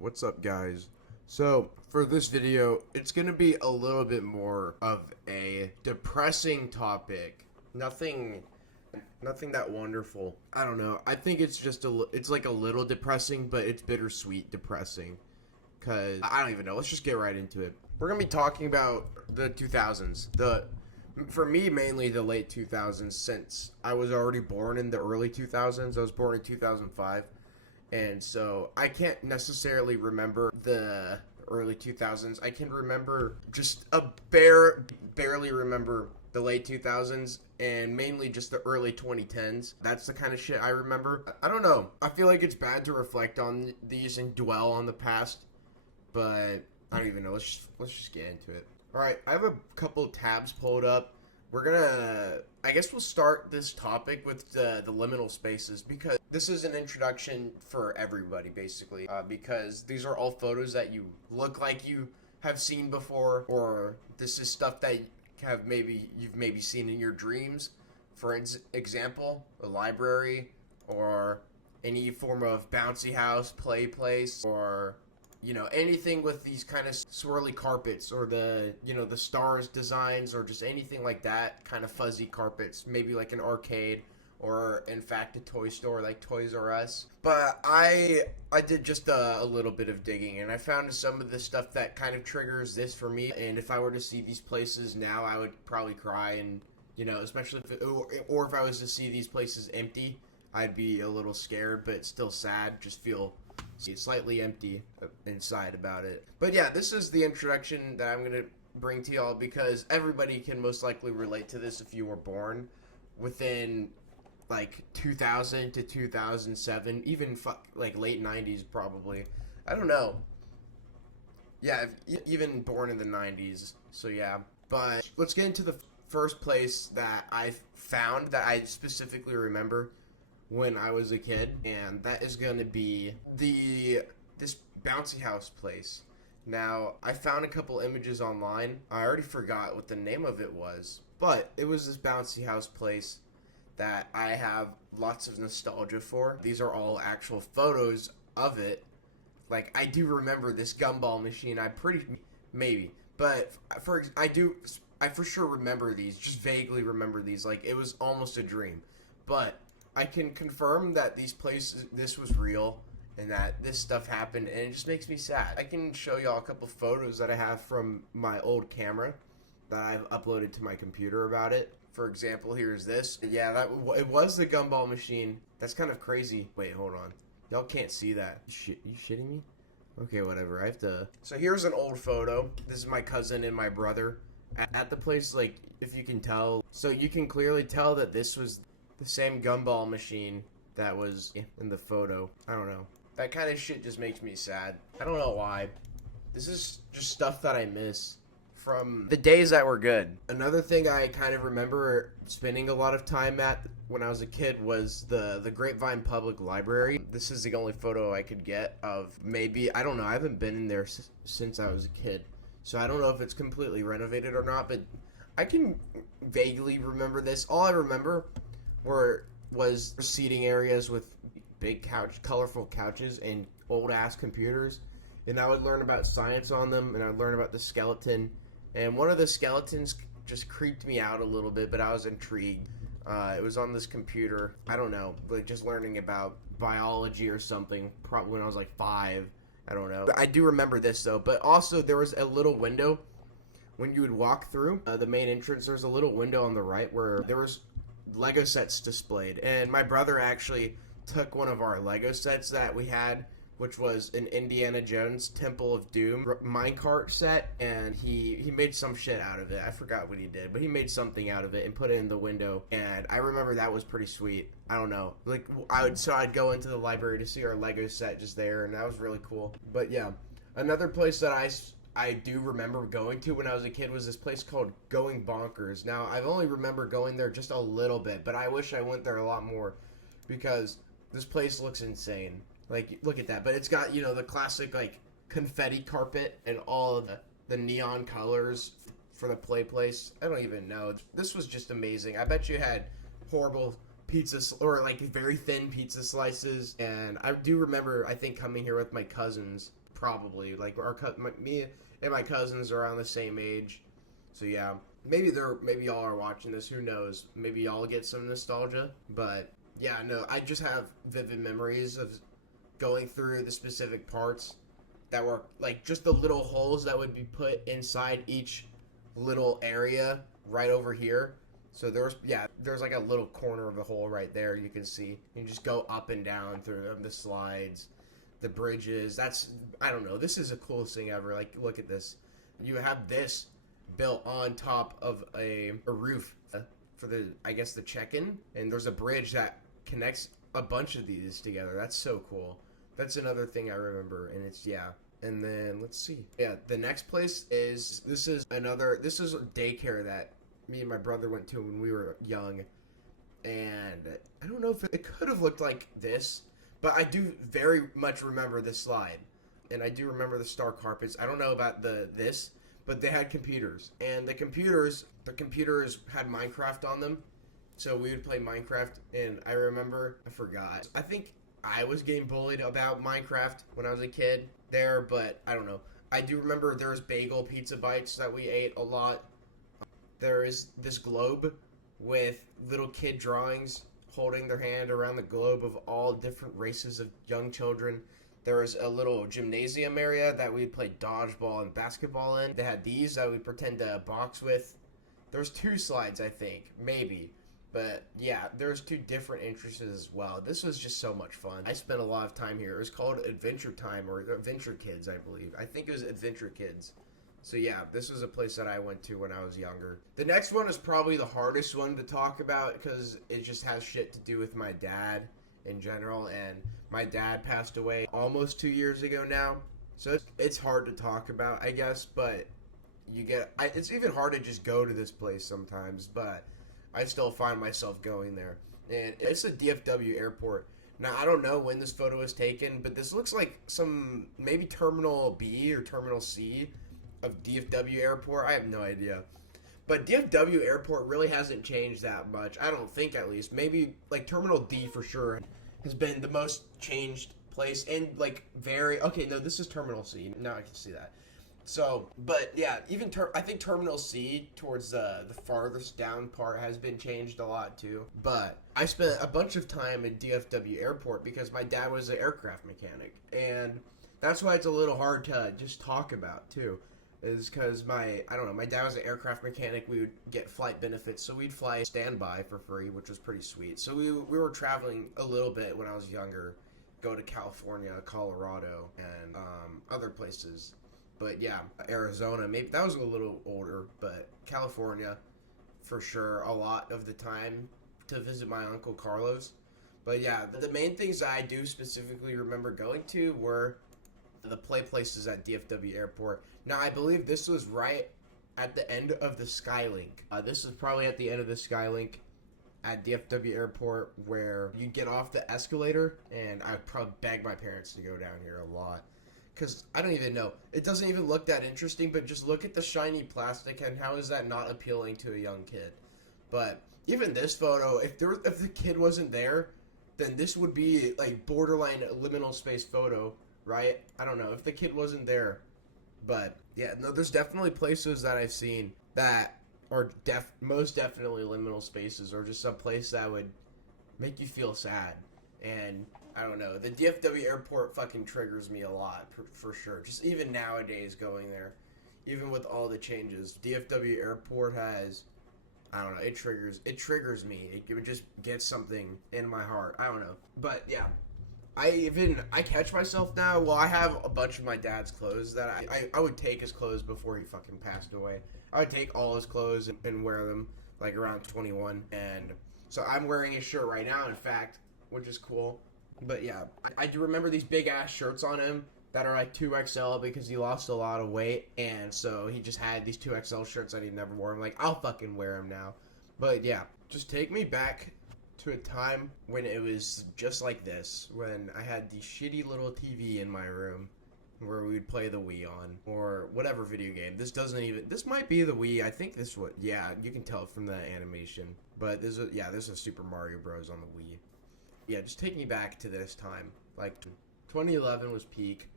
What's up, guys? So for this video, it's gonna be a little bit more of a depressing topic. Nothing that wonderful. I don't know. I think it's just it's like a little depressing, but it's bittersweet depressing. Cause I don't even know. Let's just get right into it. We're gonna be talking about the 2000s. For me, mainly the late 2000s, since I was already born in the early 2000s. I was born in 2005. And so I can't necessarily remember the early 2000s. I can remember just barely remember the late 2000s and mainly just the early 2010s. That's the kind of shit I remember. I don't know. I feel like it's bad to reflect on these and dwell on the past, but I don't even know. Let's just get into it. All right, I have a couple tabs pulled up. I guess we'll start this topic with the liminal spaces, because this is an introduction for everybody, basically, because these are all photos that you look like you have seen before, or this is stuff that you've maybe seen in your dreams. For example, a library, or any form of bouncy house, play place, or anything with these kind of swirly carpets, or the stars designs, or just anything like that, kind of fuzzy carpets, maybe like an arcade, or in fact a toy store like Toys R Us. But I did just a little bit of digging, and I found some of the stuff that kind of triggers this for me. And if I were to see these places now, I would probably cry, and especially or if I was to see these places empty, I'd be a little scared, but still sad, just feel slightly empty inside about it. But yeah, this is the introduction that I'm gonna bring to y'all, because everybody can most likely relate to this if you were born within like 2000 to 2007, even like late 90s probably. I don't know. Yeah, even born in the 90s. So yeah, but let's get into the first place that I found that I specifically remember when I was a kid, and that is going to be this bouncy house place. Now, I found a couple images online. I already forgot what the name of it was, but it was this bouncy house place that I have lots of nostalgia for. These are all actual photos of it. Like, I do remember this gumball machine. But I for sure remember these, just vaguely remember these. Like, it was almost a dream. But I can confirm that this was real, and that this stuff happened, and it just makes me sad. I can show y'all a couple photos that I have from my old camera that I've uploaded to my computer about it. For example, here's this. Yeah, it was the gumball machine. That's kind of crazy. Wait, hold on. Y'all can't see that. You shitting me? Okay, whatever. I have to. So here's an old photo. This is my cousin and my brother at the place. Like, if you can tell, so you can clearly tell that this was the same gumball machine that was in the photo. I don't know. That kind of shit just makes me sad. I don't know why. This is just stuff that I miss from the days that were good. Another thing I kind of remember spending a lot of time at when I was a kid was the Grapevine Public Library. This is the only photo I could get of, maybe, I don't know, I haven't been in there since I was a kid. So I don't know if it's completely renovated or not, but I can vaguely remember this. All I remember was seating areas with big colorful couches and old ass computers, and I would learn about science on them, and I'd learn about the skeleton, and one of the skeletons just creeped me out a little bit, but I was intrigued. It was on this computer. I don't know, like just learning about biology or something, probably when I was like 5. I don't know. I do remember this though, but also there was a little window when you would walk through the main entrance. There's a little window on the right where there was Lego sets displayed, and my brother actually took one of our Lego sets that we had, which was an Indiana Jones Temple of Doom minecart set, and he made some shit out of it. I forgot what he did, but he made something out of it and put it in the window, and I remember that was pretty sweet. I don't know, like I'd go into the library to see our Lego set just there, and that was really cool. But yeah, another place that I do remember going to when I was a kid was this place called Going Bonkers. Now, I've only remember going there just a little bit, but I wish I went there a lot more, because this place looks insane. Like, look at that. But it's got, the classic, like, confetti carpet and all of the neon colors for the play place. I don't even know. This was just amazing. I bet you had horrible or like very thin pizza slices. And I do remember, I think, coming here with my cousins probably. Like, me and my cousins are around the same age. So, yeah. Maybe y'all are watching this. Who knows? Maybe y'all get some nostalgia. But, yeah, no, I just have vivid memories of going through the specific parts that were, like, just the little holes that would be put inside each little area right over here. So there's like a little corner of the hole right there you can see. You just go up and down through the slides, the bridges. I don't know. This is the coolest thing ever. Like, look at this. You have this built on top of a roof for the check-in. And there's a bridge that connects a bunch of these together. That's so cool. That's another thing I remember. And and then let's see. Yeah, the next place this is a daycare that me and my brother went to when we were young, and I don't know if it could have looked like this, but I do very much remember this slide, and I do remember the star carpets. I don't know about this, but they had computers, and the computers had Minecraft on them, so we would play Minecraft. And I forgot. I think I was getting bullied about Minecraft when I was a kid there, but I don't know. I do remember there was bagel pizza bites that we ate a lot. There is this globe with little kid drawings holding their hand around the globe of all different races of young children. There was a little gymnasium area that we played dodgeball and basketball in. They had these that we pretend to box with. There's 2 slides, I think, maybe. But yeah, there's 2 different entrances as well. This was just so much fun. I spent a lot of time here. It was called Adventure Time, or Adventure Kids, I believe. I think it was Adventure Kids. So yeah, this was a place that I went to when I was younger. The next one is probably the hardest one to talk about because it just has shit to do with my dad in general. And my dad passed away almost 2 years ago now. So it's hard to talk about, I guess. But it's even hard to just go to this place sometimes. But I still find myself going there. And it's a DFW Airport. Now, I don't know when this photo was taken, but this looks like maybe Terminal B or Terminal C of DFW Airport. I have no idea. But DFW Airport really hasn't changed that much. I don't think, at least. Maybe, like, Terminal D for sure has been the most changed place. And, like, okay, no, this is Terminal C. Now I can see that. So, but, yeah, I think Terminal C towards the farthest down part has been changed a lot, too. But I spent a bunch of time in DFW Airport because my dad was an aircraft mechanic. And that's why it's a little hard to just talk about, too. Is because my dad was an aircraft mechanic. We would get flight benefits, so we'd fly standby for free, which was pretty sweet. So we were traveling a little bit when I was younger, go to California, Colorado, and other places. But yeah, Arizona, maybe that was a little older, but California, for sure, a lot of the time to visit my Uncle Carlos. But yeah, the main things I do specifically remember going to were the places at DFW Airport. Now, I believe this was right at the end of the Skylink. This is probably at the end of the Skylink at DFW Airport where you get off the escalator, and I would probably beg my parents to go down here a lot. Because I don't even know. It doesn't even look that interesting, but just look at the shiny plastic and how is that not appealing to a young kid? But even this photo, if the kid wasn't there, then this would be like borderline liminal space photo, right? I don't know if the kid wasn't there. But yeah, no, there's definitely places that I've seen that are most definitely liminal spaces, or just a place that would make you feel sad. And I don't know, the DFW Airport fucking triggers me a lot, for sure. Just even nowadays going there, even with all the changes, DFW Airport has, I don't know, it triggers me. It would just get something in my heart. I don't know. But yeah, I catch myself now. Well, I have a bunch of my dad's clothes that I would take his clothes before he fucking passed away. I would take all his clothes and wear them, like, around 21. And so I'm wearing his shirt right now, in fact, which is cool. But yeah, I do remember these big-ass shirts on him that are like 2XL because he lost a lot of weight. And so he just had these 2XL shirts that he never wore. I'm like, I'll fucking wear them now. But yeah, just take me back to a time when it was just like this, when I had the shitty little TV in my room where we'd play the Wii on, or whatever video game. This might be the Wii. I think you can tell from the animation. But this is Super Mario Bros. On the Wii. Yeah, just take me back to this time. Like, 2011 was peak.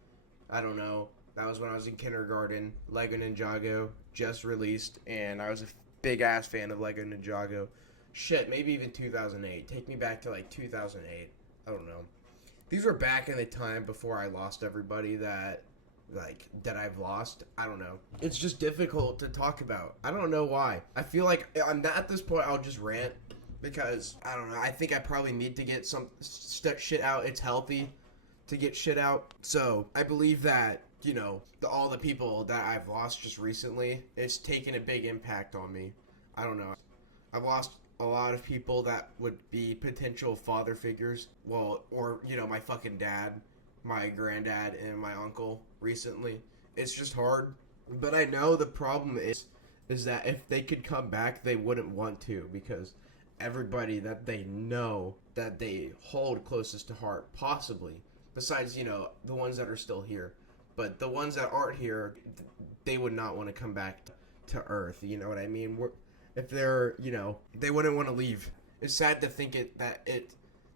I don't know. That was when I was in kindergarten. Lego Ninjago just released, and I was a big ass fan of Lego Ninjago. Shit, maybe even 2008. Take me back to like 2008. I don't know. These were back in the time before I lost everybody that I've lost. I don't know. It's just difficult to talk about. I don't know why. I feel like I'm not at this point. I'll just rant because I don't know. I think I probably need to get some shit out. It's healthy to get shit out. So I believe that all the people that I've lost just recently, it's taken a big impact on me. I don't know. I've lost a lot of people that would be potential father figures. Well, or my fucking dad, my granddad, and my uncle recently. It's just hard. But I know the problem is that if they could come back, they wouldn't want to, because everybody that they know that they hold closest to heart, possibly, besides, the ones that are still here. But the ones that aren't here, they would not want to come back to Earth. You know what I mean? If they're, they wouldn't want to leave. It's sad to think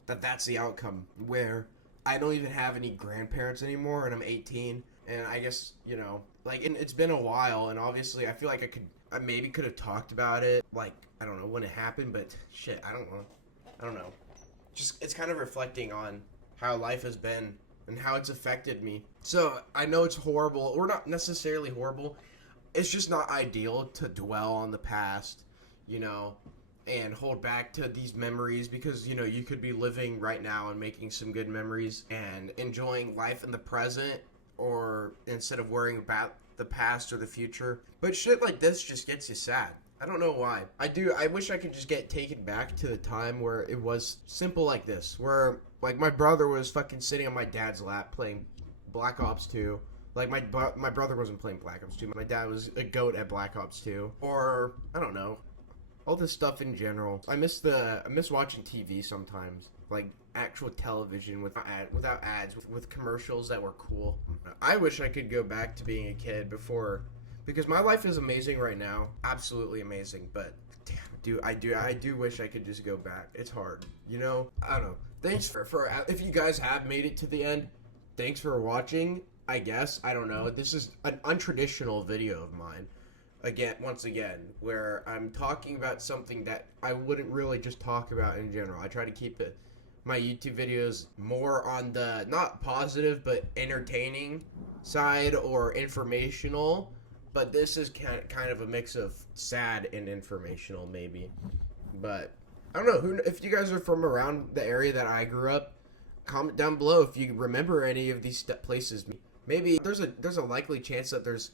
that's the outcome, where I don't even have any grandparents anymore, and I'm 18, and I guess, it's been a while, and obviously I feel like I maybe could have talked about it, I don't know when it happened, but shit, I don't know. Just, it's kind of reflecting on how life has been and how it's affected me. So, I know it's horrible, or not necessarily horrible, it's just not ideal to dwell on the past, and hold back to these memories, because, you could be living right now and making some good memories and enjoying life in the present, or instead of worrying about the past or the future. But shit like this just gets you sad. I don't know why. I wish I could just get taken back to the time where it was simple like this, where, my brother was fucking sitting on my dad's lap playing Black Ops 2. My brother wasn't playing Black Ops 2. My dad was a goat at Black Ops 2. Or, I don't know. All this stuff in general. I miss watching TV sometimes. Actual television without ads, with commercials that were cool. I wish I could go back to being a kid before, because my life is amazing right now. Absolutely amazing. But, damn, I do wish I could just go back. It's hard. I don't know. Thanks for if you guys have made it to the end, thanks for watching. I guess, I don't know. This is an untraditional video of mine. Once again, where I'm talking about something that I wouldn't really just talk about in general. I try to keep my YouTube videos more on the, not positive, but entertaining side, or informational. But this is kind of a mix of sad and informational, maybe. But, I don't know, if you guys are from around the area that I grew up, comment down below if you remember any of these places. Maybe there's a likely chance that there's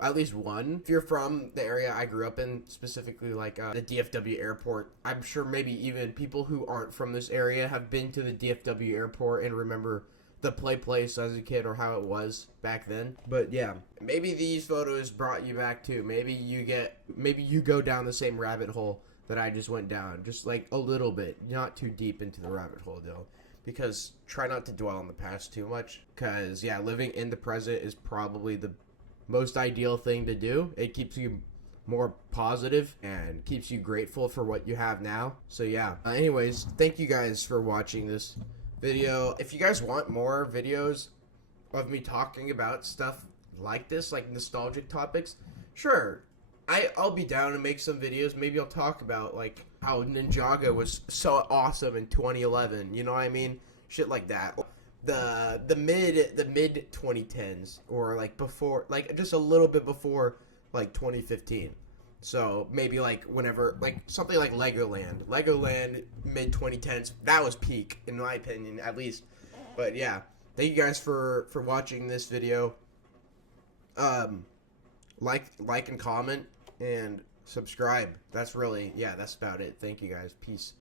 at least one. If you're from the area I grew up in, specifically the DFW Airport, I'm sure maybe even people who aren't from this area have been to the DFW Airport and remember the place as a kid, or how it was back then. But yeah, maybe these photos brought you back too. Maybe you go down the same rabbit hole that I just went down, just a little bit, not too deep into the rabbit hole though. Because try not to dwell on the past too much. Because, yeah, living in the present is probably the most ideal thing to do. It keeps you more positive and keeps you grateful for what you have now. So, yeah. Anyways, thank you guys for watching this video. If you guys want more videos of me talking about stuff like this, nostalgic topics, sure. I'll be down to make some videos. Maybe I'll talk about, how Ninjago was so awesome in 2011. You know what I mean? Shit like that. The mid 2010s, or, before, just a little bit before, 2015. So, maybe, whenever, something like Legoland. Legoland, mid 2010s, that was peak, in my opinion, at least. But, yeah. Thank you guys for watching this video. Like and comment, and subscribe. That's about it. Thank you guys. Peace.